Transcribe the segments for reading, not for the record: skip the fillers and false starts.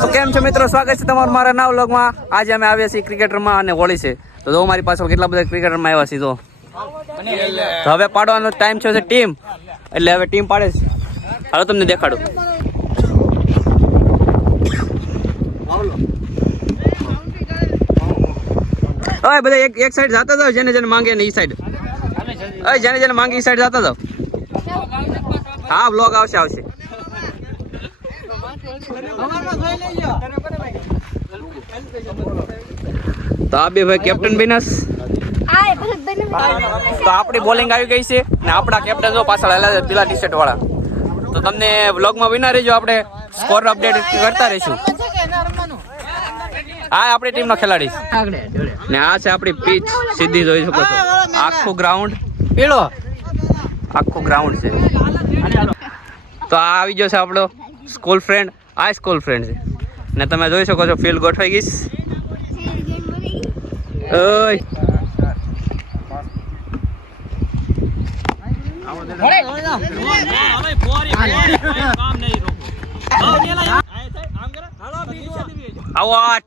તો કેમ છો મિત્રો, સ્વાગત છે તમારું મારા નવા વ્લોગમાં। આજે અમે આવ્યા છીએ ક્રિકેટરમાં અને હોળી છે તો જો મારી પાછળ કેટલા બધા ક્રિકેટરમાં આવ્યા છે। તો હવે પાડવાનો ટાઈમ છે ટીમ, એટલે હવે ટીમ પાડે છે। હાલો તમને દેખાડું। ઓય બધા એક સાઈડ જાતા જાવ, જેને જેને માંગે ને ઈ સાઈડ। ઓય જેને જેને માંગે ઈ સાઈડ જાતા જાવ। હા વ્લોગ આવશે। તો આ બે ભાઈ કેપ્ટન બન્યા તો આપણી બોલિંગ આવી ગઈ છે ને આપણા કેપ્ટન જો પાછળ હેલા છે પીલા ટી શર્ટ વાળા। તો તમને વ્લોગમાં વિના રહેજો, આપણે સ્કોર અપડેટ કરતા રહીશું। આ આપણી ટીમનો ખેલાડી ને આ છે આપણી પીચ, સીધી જોઈ શકો છો। આખું ગ્રાઉન્ડ પીળો, આખું ગ્રાઉન્ડ છે। તો આ આવી ગયો છે આપણો સ્કૂલ ફ્રેન્ડ, આ સ્કૂલ ફ્રેન્ડ છે ને તમે જોઈ શકો છો ફિલ્ડ ગોઠવાઈ ગઈ। ઓય આઉટ।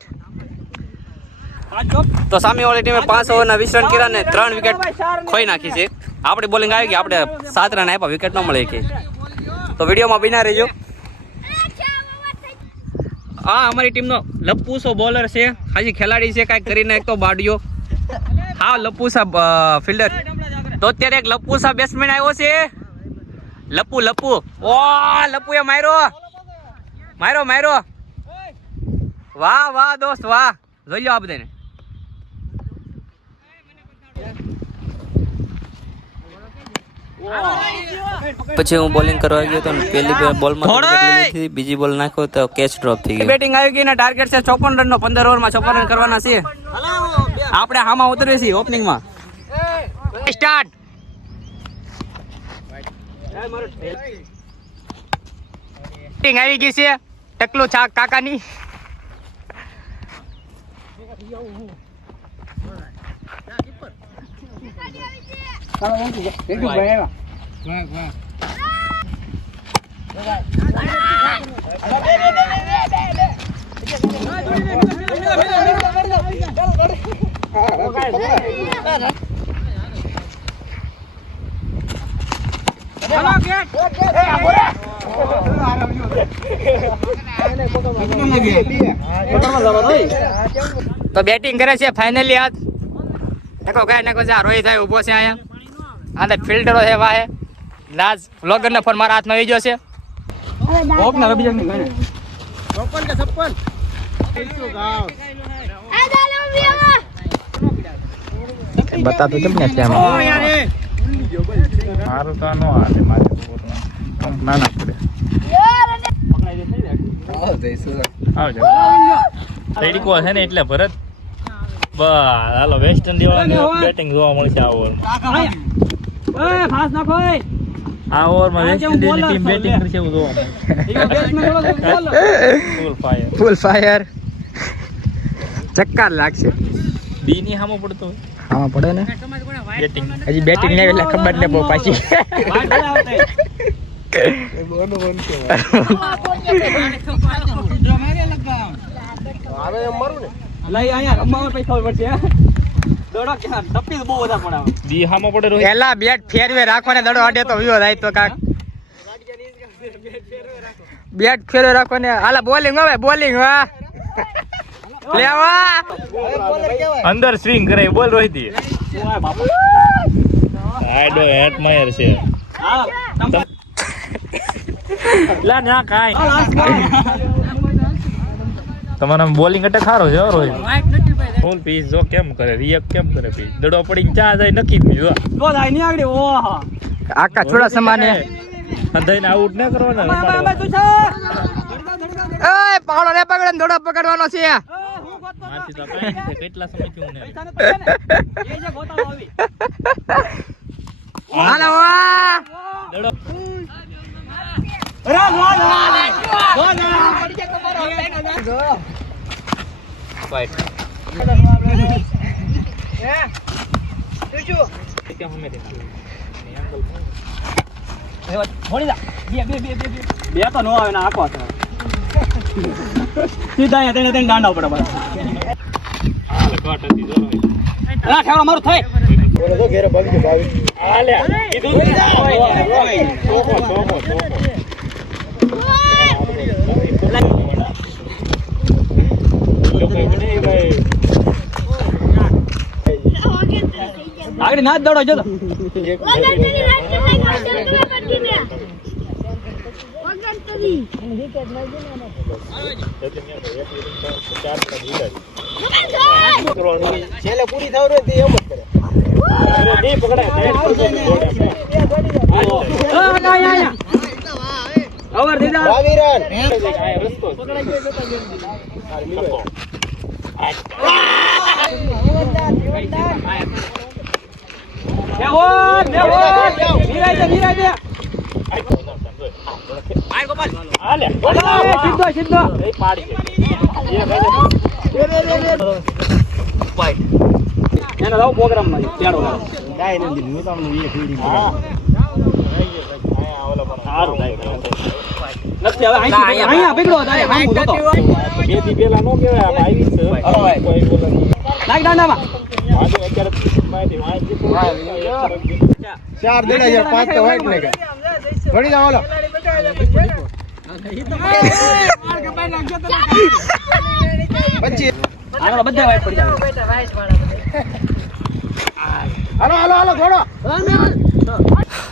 તો સામે વાળી ટીમે 5 ઓવરના 20 રન કર્યા ને 3 વિકેટ ખોઈ નાખી છે। આપણી બોલિંગ આવી ગઈ, આપણે 7 રન આપ્યા, વિકેટ ન મળે કે। તો વિડીયોમાં બિના રહેજો। હા અમારી ટીમનો લપ્પુસો બોલર છે, હાજી ખેલાડી છે, કાંઈક કરીને એક તો બાડિયો। હા લપ્પુસા ફિલ્ડર। તો અત્યારે એક લપ્પુસા બેટ્સમેન આવ્યો છે, લપ્પુ। ઓ લપ્પુ એ માર્યો। વાહ દોસ્ત વાહ, જોઈ લો આ બધાને। પછી હું બોલિંગ કરવા ગયો તો પહેલી બોલમાં લીધી, બીજી બોલ નાખ્યો તો કેચ ડ્રોપ થઈ ગઈ। બેટિંગ આવી ગઈ ને ટાર્ગેટ છે 54 રનનો, 15 ઓવરમાં 54 રન કરવાના છે। આપણે હામાં ઉતરીએ છીએ ઓપનિંગમાં। સ્ટાર્ટ। બેટિંગ આવી ગઈ છે ટકલો છાક કાકાની। તો બેટિંગ કરે છે ફાઇનલી આજ નકો છે રોહિત થાય ઉભો છે અહીંયા, અને ફિલ્ડરો છે વાહે રાજ વ્લોગર ને ફોન મારા હાથમાં આવી ગયો છે। ઓપનર અભિષેક ની ગણે 56 કે 56 બતા તો કેમ ને છે મારું તો નો આવે, મારે ના પડે આવજો રેડી કો છે ને એટલે ભરત બસ હાલો વેસ્ટ ઇન્ડિયા બેટિંગ જોવા મળશે આ ઓવર। ફાસ્ટ નાખો આ ઓવરમાં વેસ્ટ ઇન્ડિયાની ટીમ બેટિંગ કરશે એવું જોવા મળે। ફૂલ ફાયર ચક્કર લાગશે। બી ની સામો પડતો સામો પડે ને બેટિંગ, હજી બેટિંગ ને એટલે ખબર ને બહુ પાછી બેટ ફેરવે રાખો ને દડો અડે તો વિવો થાય તો કાક બેટ ફેરવે રાખો ને। હાલા બોલિંગ હવે બોલિંગ લેવા અંદર સ્વિંગ કરે બોલ રોહિત આડો હેટ માયર છે લા ના કાઈ તમારા બોલિંગ અટક સારો છે રોહિત। ફૂલ પીસ જો કેમ કરે, રિએક્ટ કેમ કરે, પીસ દડો પડીને ચા જાય નક્કી જ નહીં જો જાય નહીં આગળ। ઓહો આકા થોડા સમાને અંધાઈને આઉટ ન કરવાના। એ પાવડો રે પકડે દડો પકડવાનો છે। આથી તો કાઈ નથી, કેટલા સમયથી હું ને એ જે ગોતાળો આવી હાલો વાહ દડો અરે વાહ પડી જાય તમારો ફાઈટ એ તુજુ કે હમે દે એંગલ એ મોડી જા બે તો નો આવે ને આખો સીધા અહીંયા તેને દાંડા પડે બસ ના ઠેવડા મારું થાય બોલે તો ઘેરે ભાગી ભાવી આલે કીધું આગળ ના દોડો જો છેલ્લે પૂરી થાવ રે તે એમ જ કરે અરે દે પકડાય ઓવર દીધા ભાવીરન રસ્તો પકડાઈ ગયો સીધો એને લાવ પ્રોગ્રામ માં પેડો ગાય ને દીધું તમને એ ફીડી હા ઓલા પર સારું ગાય નથી હવે અહીંયા પકડો તારે હામું જોતો બે દી પેલા નો કેવાય આવી છે કોઈ બોલે લાગ દાંડામાં આજે અત્યારે માહિતી ચાર દેડા યાર પાંચ તો વાઈટ ને ઘડી જાવ ઓલો પછી આનો બધા વાઈટ પડી જાય હાલો હાલો હાલો ઘોડો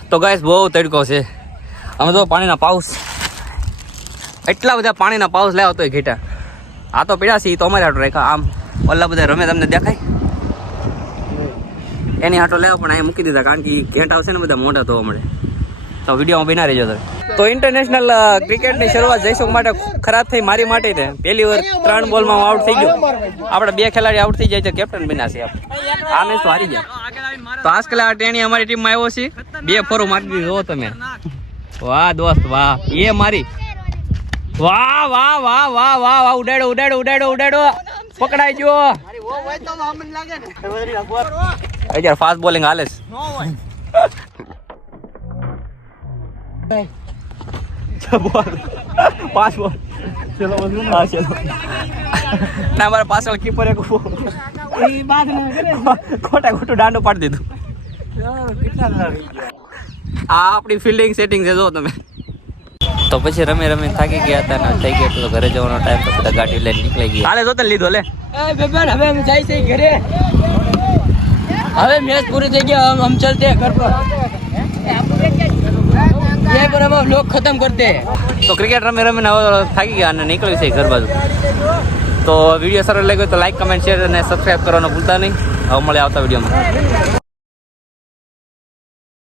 તો ગાઈસ બહુ તડકો છે અમે તો પાણીના પાઉસ એટલા બધા પાણીના પાઉસ લાવ્યો તો ઘેટા આ તો પીડા છે તો અમારે હાટો રાખ્યા આમ ઓલા બધા રમે તમને દેખાય એની હાટો લેવા પણ અહીંયા મૂકી દીધા કારણ કે ઘેટ આવશે ને બધા મોટા તો મળે તો વિડીયોમાં બના રહેજો તમે તો ઇન્ટરનેશનલ ક્રિકેટની શરૂઆત જયસુખ માટે ખરાબ થઈ મારી માટે ને પહેલી વાર 3 બોલમાં આઉટ થઈ ગયો આપણે 2 ખેલાડી આઉટ થઈ જાય છે કેપ્ટન બન્યા છે આ મેચ તો હારી ગયા તો આજકાલ આ ટેણી અમારી ટીમમાં આવ્યો છે 2 ફોરો મારી દીધો તમે વાહ દોસ્ત વાહ એ મારી વાહ વાહ વાહ વાહ વાહ વાહ ઉડાડો ઉડાડો ઉડાડો ઉડાડો પકડાઈ ગયો અત્યારે ફાસ્ટ બોલિંગ હાલે છે पांच बॉल चलो हाँ चलो ना हमारे पास वाला कीपर है खोटा खोटू डांडो पाड़ दीधું આ આપણી ફિલ્ડિંગ સેટિંગ છે જો તમે તો પછી રમે રમે થાકી ગયા હતા ને થઈ ગયો તો ઘરે જવાનો ટાઈમ તો બધા ગાડી લઈને નીકળી ગયા હાલે જો તને લીધો લે એ બેબન હવે અમે જાય છે ઘરે હવે મેચ પૂરી થઈ ગયા हम चलते हैं घर पर ये पर अब लोग खत्म करते हैं તો ક્રિકેટ રમે રમીને હવે થાકી ગયા અને નીકળ્યું છે ઘર બાજુ તો વિડીયો સારો લાગ્યો તો લાઈક કમેન્ટ શેર અને સબસ્ક્રાઈબ કરવાનું ભૂલતા નહીં હવે મળે આવતા વિડીયોમાં